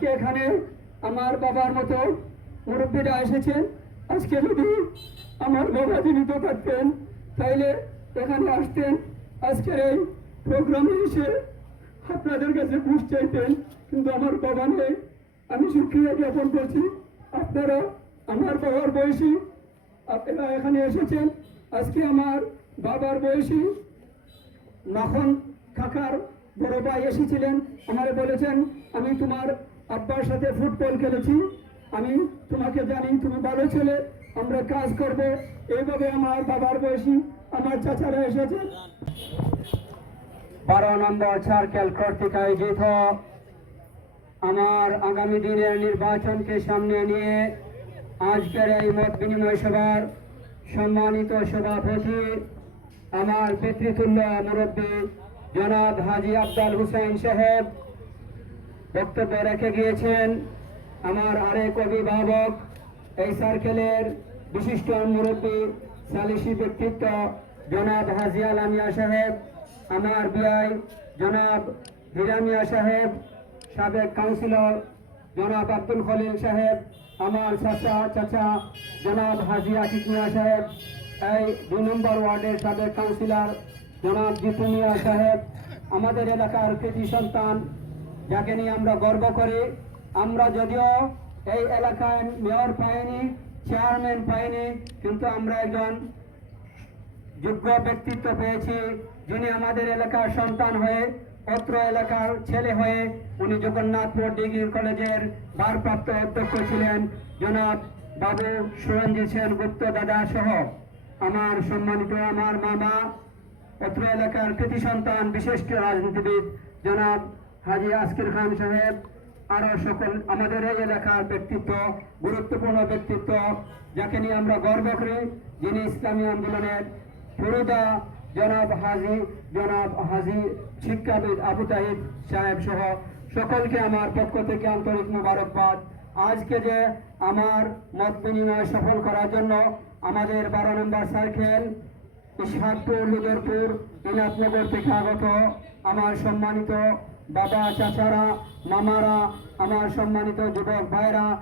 আজকে এখানে আমার বাবার মতো মুরব্বীরা এসেছেন আজকে যদি আমার বাবা জীবিত থাকতেন, তাইলে এখানে আসতেন। আজকের এই প্রোগ্রামে এসে আপনাদের কাছে ঘুষ চাইতেন, কিন্তু আমার বাবা নেই। আমি সুক্রিয়া জ্ঞাপন করছি। আপনারা আমার বাবার বয়সী, আপনারা এখানে এসেছেন। আজকে আমার বাবার বয়সী নখন কাকার বড় ভাই এসেছিলেন। আমারে বলেছেন, আমি তোমার আব্বার সাথে ফুটবল খেলেছি। আমি তোমাকে জানি, তুমি ভালো ছেলে, আমরা কাজ করব। এইভাবে আমার বাবার বয়সী, আমার চাচারা এসেছেন বারো নম্বর সার্কেল কর্তৃক আয়োজিত আমার আগামী দিনের নির্বাচনকে সামনে নিয়ে আজকের এই মত বিনিময় সভার সম্মানিত সভাপতি আমার পিতৃতুল্য মুরব্বী জনাব হাজি আফজাল হুসাইন সাহেব বক্তব্য রেখে গিয়েছেন আমার আরেক অভিভাবক, এই সার্কেলের বিশিষ্ট মুরব্বী সালিসি ব্যক্তিত্ব জনাব হাজি আলামিয়া সাহেব, আমার বিআই জনাব হিরামিয়া সাহেব, সাবেক কাউন্সিলর জনাব আব্দুল খলিল সাহেব, আমার চাচা চাচা জনাব হাজি আকিক মিয়া সাহেব, এই দুই নম্বর ওয়ার্ডের সাবেক কাউন্সিলর জনাব জিতু মিয়া সাহেব, আমাদের এলাকার কৃতি সন্তান যাকে নিয়ে আমরা গর্ব করি, আমরা যদিও এই এলাকায় মেয়র পাইনি, চেয়ারম্যান পাইনি, কিন্তু আমরা একজন যোগ্য ব্যক্তিত্ব পেয়েছি, যিনি আমাদের এলাকার সন্তান হয়ে, অত্র এলাকার ছেলে হয়ে উনি জগন্নাথপুর ডিগ্রি কলেজের ভারপ্রাপ্ত অধ্যক্ষ ছিলেন, জনাব বাবু সুরঞ্জিত সেন গুপ্ত দাদা সহ। আমার সম্মানিত আমার মামা, অত্র এলাকার কৃতি সন্তান, বিশিষ্ট রাজনীতিবিদ, জনাব হাজি আসকির খান সাহেব, আরও সকল আমাদের এই এলাকার ব্যক্তিত্ব, গুরুত্বপূর্ণ ব্যক্তিত্ব, যাকে নিয়ে আমরা গর্ব করি, যিনি ইসলামী আন্দোলনের পুরোদা জনাব হাজি জনাব হাজি শিক্ষাবিদ আবু তাহিদ সাহেব সহ সকলকে আমার পক্ষ থেকে আন্তরিক মোবারকবাদ। আজকে যে আমার মত বিনিময় সফল করার জন্য আমাদের বারো নম্বর সার্কেল, ইসহাকপুর, লুদরপুর ইনাথনগর থেকে আগত আমার সম্মানিত বাবা, চাচারা, মামারা, আমার সম্মানিত যুবক ভাইরা,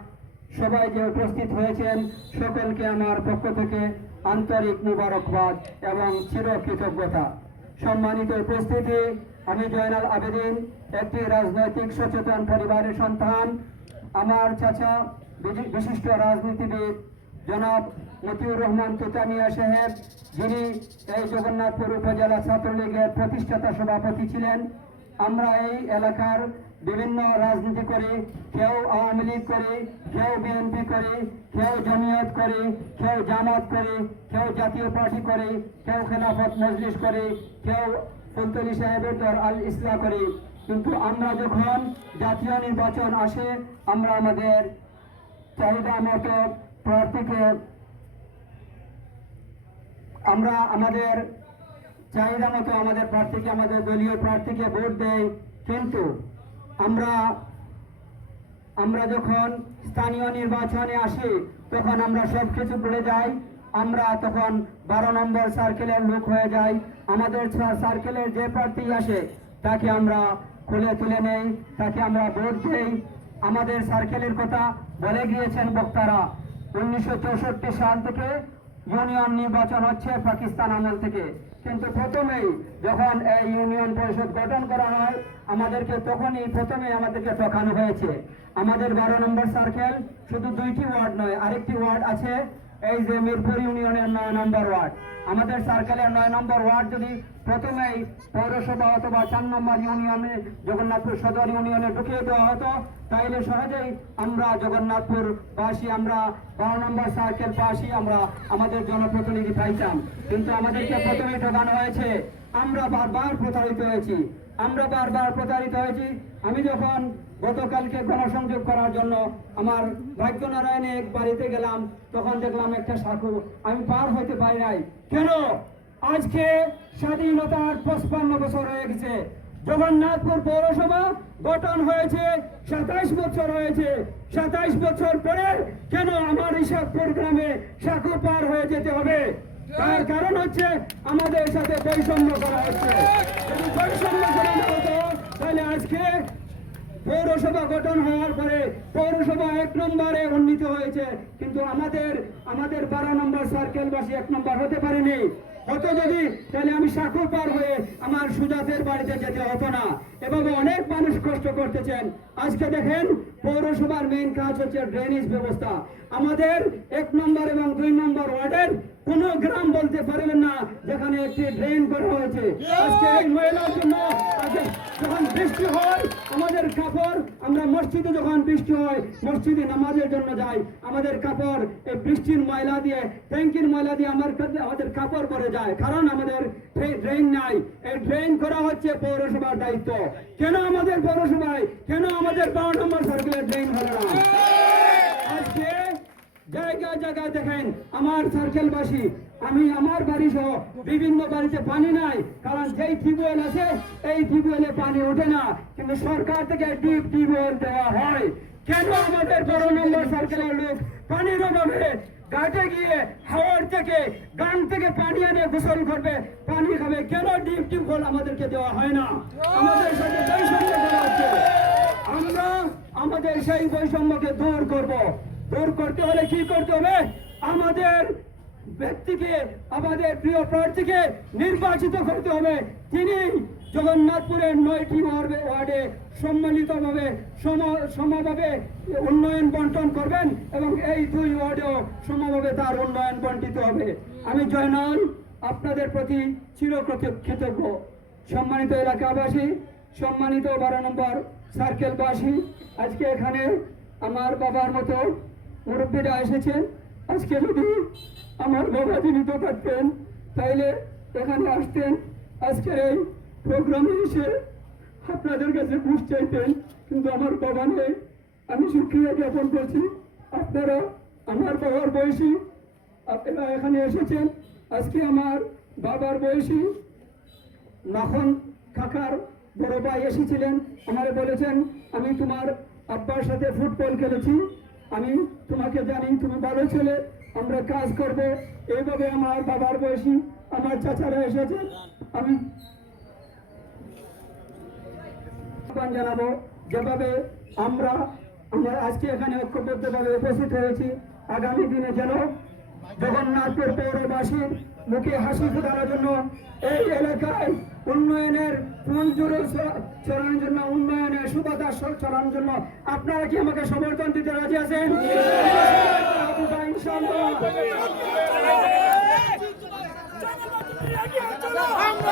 সবাই যে উপস্থিত হয়েছেন, সকলকে আমার পক্ষ থেকে আন্তরিক মুবারকবাদ এবং চির কৃতজ্ঞতা সম্মানিত উপস্থিতি, আমি জয়নাল আবেদিন, একটি রাজনৈতিক সচেতন পরিবারের সন্তান। আমার চাচা বিশি- বিশিষ্ট রাজনীতিবিদ, জনাব মতিউর রহমান তুতামিয়া সাহেব, যিনি এই জগন্নাথপুর উপজেলা ছাত্রলীগের প্রতিষ্ঠাতা সভাপতি ছিলেন। আমরা এই এলাকার বিভিন্ন রাজনীতি করি, কেউ আওয়ামী লীগ করি, কেউ বিএনপি করি, কেউ জমিয়ত করি, কেউ জামাত করি, কেউ জাতীয় পার্টি করি, কেউ খেলাফত মজলিস করি, কেউ ফুলতলি সাহেবের দর আল ইসলাম করি। কিন্তু আমরা যখন জাতীয় নির্বাচন আসে, আমরা আমাদের চাহিদা মতো প্রার্থীকে আমরা আমাদের চাহিদা মতো আমাদের প্রার্থীকে, আমাদের দলীয় প্রার্থীকে ভোট দেই কিন্তু আমরা আমরা যখন স্থানীয় নির্বাচনে আসি, তখন আমরা সব কিছু ভুলে যাই। আমরা তখন বারো নম্বর সার্কেলের লোক হয়ে যাই। আমাদের সার্কেলের যে প্রার্থী আসে, তাকে আমরা খুলে তুলে নেই, তাকে আমরা ভোট দেই। আমাদের সার্কেলের কথা বলে গিয়েছেন বক্তারা। উনিশশো চৌষট্টি সাল থেকে ইউনিয়ন নির্বাচন হচ্ছে পাকিস্তান আমল থেকে। কিন্তু প্রথমেই যখন এই ইউনিয়ন পরিষদ গঠন করা হয়, আমাদেরকে তখনই প্রথমে আমাদেরকে ঠকানো হয়েছে। আমাদের বারো নম্বর সার্কেল শুধু দুইটি ওয়ার্ড নয়, আরেকটি ওয়ার্ড আছে এই যে মিরপুর ইউনিয়নের নয় নম্বর ওয়ার্ড। আমাদের সার্কেলের নয় নম্বর ওয়ার্ড যদি প্রথমেই পৌরসভা অথবা চার নম্বর ইউনিয়নে জগন্নাথপুর সদর ইউনিয়নে ঢুকিয়ে দেওয়া হতো, তাইলে সহজেই আমরা জগন্নাথপুর বাসী আমরা বারো নম্বর সার্কেল বাসী আমরা আমাদের জনপ্রতিনিধি পাইতাম। কিন্তু আমাদেরকে প্রথমে ঠকানো হয়েছে। আমরা বারবার প্রতারিত হয়েছি। আমরা বারবার প্রতারিত হয়েছি। আমি যখন গতকালকে গণসংযোগ করার জন্য আমার ভাগ্য নারায়ণে এক বাড়িতে গেলাম, তখন দেখলাম একটা সাঁকু। আমি পার হইতে পারি নাই। কেন? আজকে স্বাধীনতার পঁচপান্ন বছর হয়ে গেছে। জগন্নাথপুর পৌরসভা গঠন হয়েছে, সাতাইশ বছর হয়েছে। সাতাইশ বছর পরে কেন আমার ইসাবপুর গ্রামে সাঁকু পার হয়ে যেতে হবে? তার কারণ হচ্ছে আমাদের সাথে বৈষম্য করা হচ্ছে। যদি বৈষম্য করা না হতো, তাহলে আজকে পৌরসভা গঠন হওয়ার পরে পৌরসভা এক নম্বরে উন্নীত হয়েছে। কিন্তু আমাদের আমাদের বারো নম্বর সার্কেলবাসী এক নম্বর হতে পারেনি। হতো যদি, তাহলে আমি সাঁকো পার হয়ে আমার সুজাতের বাড়িতে যেতে হতো না। এভাবে অনেক মানুষ কষ্ট করতেছেন। আজকে দেখেন, পৌরসভার মেইন কাজ হচ্ছে ড্রেনেজ ব্যবস্থা। আমাদের এক নম্বর এবং দুই নম্বর ওয়ার্ডের কোন গ্রাম বলতে পারবেন না, যেখানে একটি ড্রেন করা হয়েছে। আজকে এই মহিলার জন্য যখন বৃষ্টি হয়, আমাদের কাপড়, আমরা মসজিদে যখন বৃষ্টি হয়, মসজিদে নামাজের জন্য যাই, আমাদের কাপড়, এই বৃষ্টির ময়লা দিয়ে, ট্যাঙ্কির ময়লা দিয়ে আমার কাছে- আমাদের কাপড় পরে যায়, কারণ আমাদের ড্রেন নাই। এই ড্রেন করা হচ্ছে পৌরসভার দায়িত্ব। কেন আমাদের পৌরসভায়, কেন আমাদের বারো নম্বর সার্কেলের ড্রেন হলো না? জায়গায় দেখেন, আমার সার্কেলবাসী আমি আমার বাড়ি সহ বিভিন্ন বাড়িতে পানি নাই, কারণ যেই টিউবওয়েল আছে, এই টিউবওয়েলে পানি ওঠে না। কিন্তু সরকার থেকে ডিপ টিউবওয়েল দেওয়া হয়। কেন আমাদের বড় নম্বর সার্কেলের লোক পানির অভাবে ঘাটে গিয়ে হাওয়ার থেকে, গান থেকে পানি এনে গোসল করবে, পানি খাবে, কেন ডিপ টিউবওয়েল আমাদেরকে দেওয়া হয় না? আমাদের সাথে বৈষম্য করা আমরা আমাদের সেই বৈষম্যকে দূর করব। দূর করতে হলে কি করতে হবে? আমাদের ব্যক্তিকে, আমাদের প্রিয় প্রার্থীকে নির্বাচিত করতে হবে। তিনি জগন্নাথপুরের নয়টি ওয়ার্ডে সম্মিলিতভাবে সম- সমভাবে উন্নয়ন বন্টন করবেন এবং এই দুই ওয়ার্ডেও সমভাবে তার উন্নয়ন বন্টিত হবে। আমি জয়নাল, আপনাদের প্রতি চিরকৃতজ্ঞ। সম্মানিত এলাকাবাসী, সম্মানিত বারো নম্বর সার্কেলবাসী, আজকে এখানে আমার বাবার মতো মুরব্বীরা এসেছেন। আজকে যদি আমার বাবা জীবিত থাকতেন, তাইলে এখানে আসতেন। আজকের এই প্রোগ্রামে এসে আপনাদের কাছে ঘুষ চাইতেন, কিন্তু আমার বাবা নেই। আমি সুক্রিয়া জ্ঞাপন করছি। আপনারা আমার বাবার বয়সী, আপনারা এখানে এসেছেন। আজকে আমার বাবার বয়সী নখন কাকার বড় ভাই এসেছিলেন। আমারে বলেছেন, আমি তোমার আব্বার সাথে ফুটবল খেলেছি। আমি তোমাকে জানি, তুমি ভালো ছেলে, আমরা কাজ করব। এইভাবে আমার বাবার বয়সী আমার চাচারা এসেছে। আমি আহ্বান জানাব, যেভাবে আমরা আমরা আজকে এখানে ঐক্যবদ্ধভাবে উপস্থিত হয়েছি, আগামী দিনে যেন জগন্নাথপুর পৌরবাসীর মুখে হাসি ফোটানোর জন্য এই এলাকায় উন্নয়নের ফুল জুড়ে চলানোর জন্য, উন্নয়নের সুবাতাস চলানোর জন্য আপনারা কি আমাকে সমর্থন দিতে রাজি আছেন? আমরা